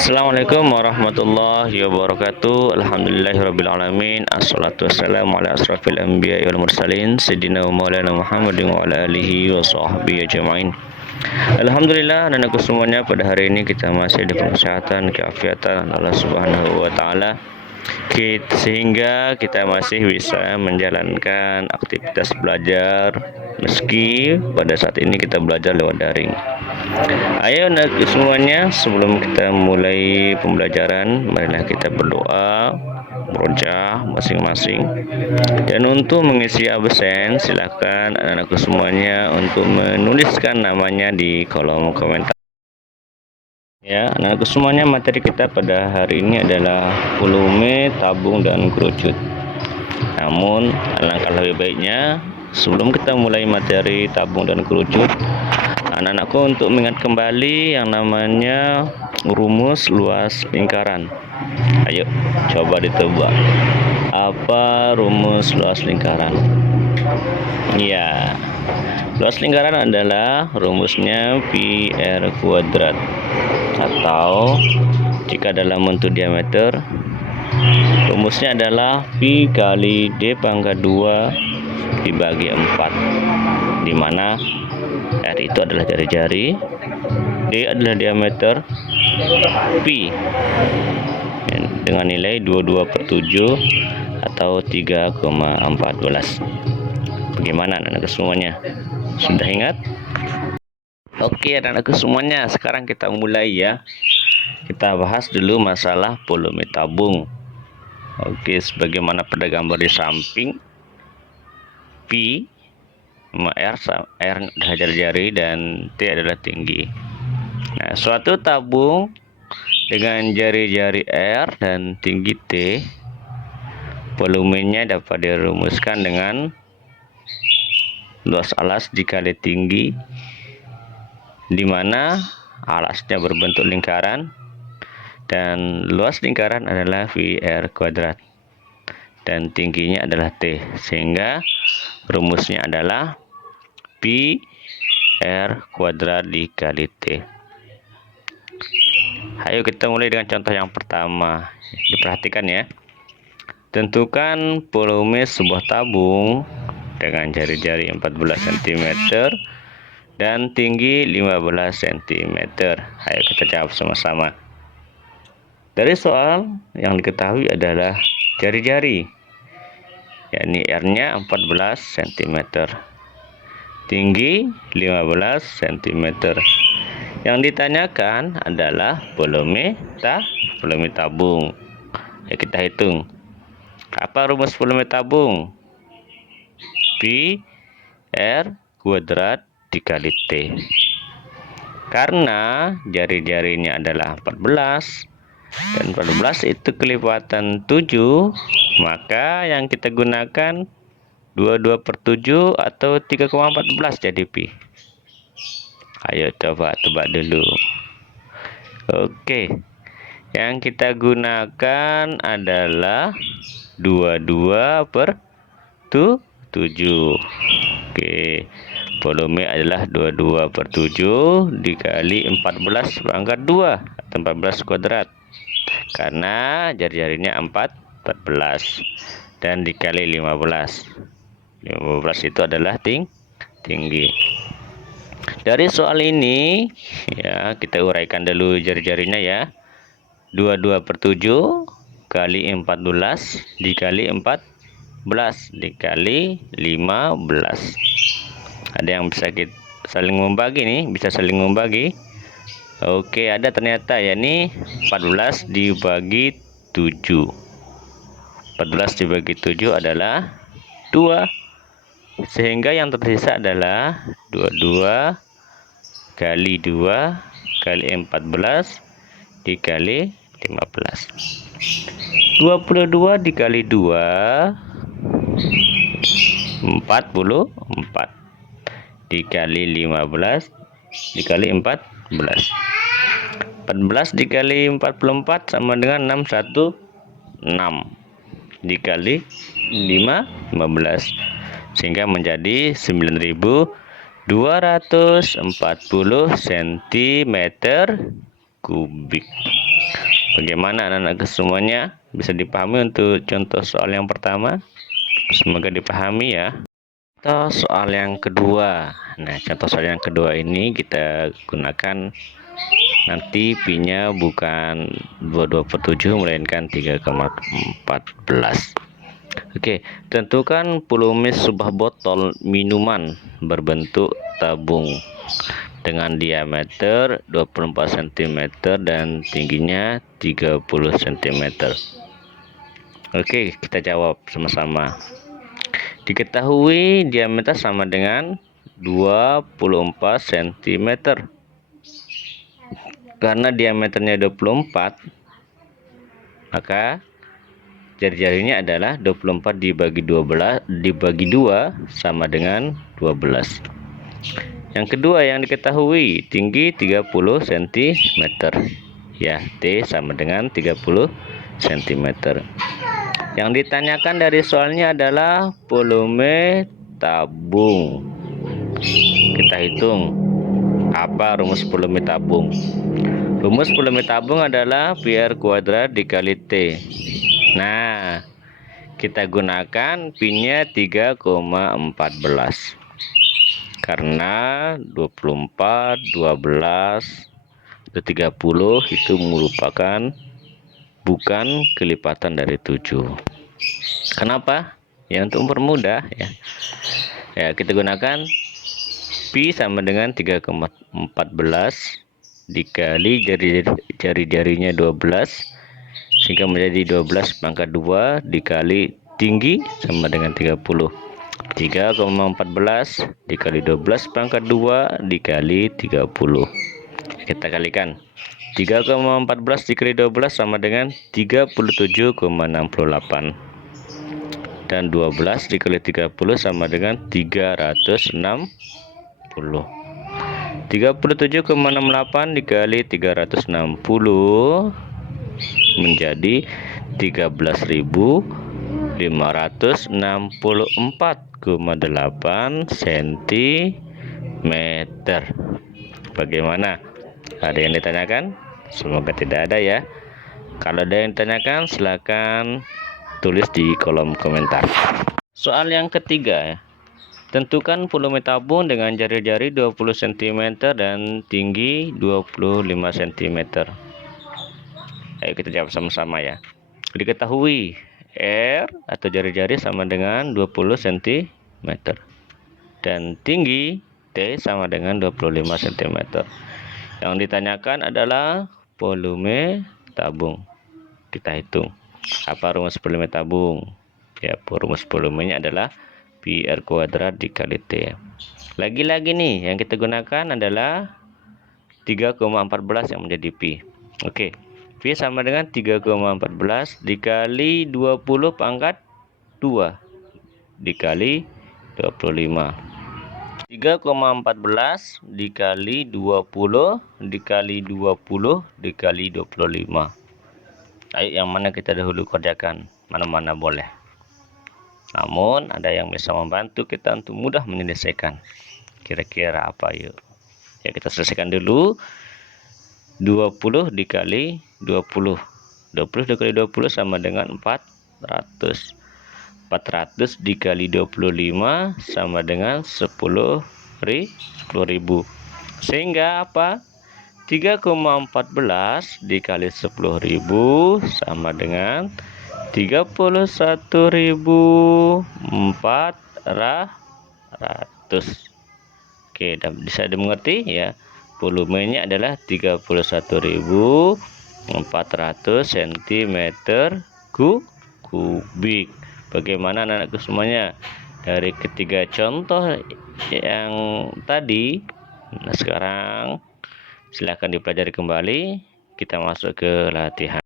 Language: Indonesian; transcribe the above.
Assalamualaikum warahmatullahi wabarakatuh. Alhamdulillahirrabbilalamin. Assalatu wassalamu ala asrafil anbiya wal mursalin Sayyidina wa maulana Muhammadin wa ala alihi wa sahbihi ajma'in. Alhamdulillah, dan aku semuanya, pada hari ini kita masih diberi kesehatan, keafiatan Allah subhanahu wa ta'ala, sehingga kita masih bisa menjalankan aktivitas belajar meski pada saat ini kita belajar lewat daring. Ayo anak semuanya, sebelum kita mulai pembelajaran, marilah kita berdoa, berucap masing-masing. Dan untuk mengisi absen, silakan anak-anakku semuanya untuk menuliskan namanya di kolom komentar. Ya, anak-anakku semuanya, materi kita pada hari ini adalah volume, tabung, dan kerucut. Namun, alangkah lebih baiknya sebelum kita mulai materi tabung dan kerucut, anak-anakku untuk mengingat kembali yang namanya rumus luas lingkaran. Ayo, coba ditebak. Apa rumus luas lingkaran? Ya, luas lingkaran adalah rumusnya pi r kuadrat, atau jika dalam bentuk diameter, rumusnya adalah pi kali d pangkat 2 dibagi 4, di mana r itu adalah jari-jari, d adalah diameter, pi dengan nilai 22/7 atau 3,14. Bagaimana anak-anak semuanya? Sudah ingat? Oke anak-anak semuanya, sekarang kita mulai ya. Kita bahas dulu masalah volume tabung. Oke, sebagaimana pada gambar di samping, pi R adalah jari-jari dan T adalah tinggi. Nah, suatu tabung dengan jari-jari R dan tinggi T, volumenya dapat dirumuskan dengan luas alas dikali tinggi, di mana alasnya berbentuk lingkaran dan luas lingkaran adalah pi r kuadrat dan tingginya adalah T, sehingga rumusnya adalah pi r kuadrat dikali T. Ayo kita mulai dengan contoh yang pertama. Diperhatikan ya. Tentukan volume sebuah tabung dengan jari-jari 14 cm dan tinggi 15 cm. Ayo kita jawab sama-sama. Dari soal yang diketahui adalah jari-jari, yakni R-nya 14 cm, tinggi 15 cm. Yang ditanyakan adalah volume tabung. Ya, kita hitung. Apa rumus volume tabung? Pi R kuadrat dikali T. Karena jari-jarinya adalah 14 dan 14 itu kelipatan 7, maka yang kita gunakan 22/7 atau 3,14 jadi pi. Ayo coba tebak dulu. Oke, yang kita gunakan adalah 22/7. Oke, volume adalah 22/7 dikali 14 pangkat 2 atau 14 kuadrat, karena jari-jarinya 14 dan dikali 15 itu adalah tinggi. Dari soal ini ya, kita uraikan dulu jari-jarinya ya. 22/7 kali 14 dikali 14 dikali 15. Ada yang bisa kita saling membagi nih, bisa saling membagi. Oke, ada ternyata ya nih, 14 dibagi 7. 14 dibagi 7 adalah 2. Sehingga yang tersisa adalah 22 kali 2 kali 14 dikali 15. 22 dikali 2 44 dikali 15 dikali 14. 14 dikali 44 sama dengan 616 dikali 15, sehingga menjadi 9.240 cm kubik. Bagaimana anak-anakku semuanya? Bisa dipahami untuk contoh soal yang pertama? Semoga dipahami ya. Contoh soal yang kedua. Nah, contoh soal yang kedua ini kita gunakan nanti pi-nya bukan 22/7 melainkan 3,14. Oke, tentukan volume sebuah botol minuman berbentuk tabung dengan diameter 24 cm dan tingginya 30 cm. Oke, kita jawab sama-sama. Diketahui diameter sama dengan 24 cm. Karena diameternya 24, maka jari-jarinya adalah 24 dibagi 2 sama dengan 12. Yang kedua yang diketahui tinggi 30 cm. Ya, T sama dengan 30 cm. Yang ditanyakan dari soalnya adalah volume tabung. Kita hitung apa rumus volume tabung. Rumus volume tabung adalah pi_r kuadrat dikali T. Nah, kita gunakan pi-nya 3,14. Karena 24, 12, dan 30 itu merupakan bukan kelipatan dari 7. Kenapa? Ya untuk mempermudah ya. Ya, kita gunakan pi sama dengan 3,14 dikali jari-jarinya 12 sehingga menjadi 12 pangkat 2 dikali tinggi sama dengan 30. 3,14 dikali 12 pangkat 2 dikali 30. Kita kalikan. 3,14 dikali 12 sama dengan 37,68. Dan 12 dikali 30 sama dengan 360. 37,68 dikali 360 menjadi 13.564,8 cm. Bagaimana? Ada yang ditanyakan? Semoga tidak ada ya. Kalau ada yang ditanyakan, silakan tulis di kolom komentar. Soal yang ketiga ya. Tentukan volume tabung dengan jari-jari 20 cm dan tinggi 25 cm. Ayo kita jawab sama-sama ya. Diketahui R atau jari-jari sama dengan 20 cm dan tinggi T sama dengan 25 cm. Yang ditanyakan adalah volume tabung. Kita hitung. Apa rumus volume tabung? Ya, rumus volumenya adalah pi_r kuadrat dikali T. Lagi-lagi nih yang kita gunakan adalah 3,14 yang menjadi pi. Oke. Pi sama dengan 3,14 dikali 20 pangkat 2 dikali 25. 3,14 dikali 20 dikali 20 dikali 25. Ayo yang mana kita dahulu kerjakan? Mana-mana boleh. Namun ada yang bisa membantu kita untuk mudah menyelesaikan. Kira-kira apa yuk? Ya kita selesaikan dulu. 20 dikali 20. 20 dikali 20 sama dengan 400. 400 dikali 25 sama dengan 10.000. Sehingga apa? 3,14 dikali 10.000 sama dengan 31.400. Oke, bisa dimengerti ya. Volumenya adalah 31.400 cm kubik. Bagaimana anak-anakku semuanya? Dari ketiga contoh yang tadi, nah sekarang silahkan dipelajari kembali. Kita masuk ke latihan.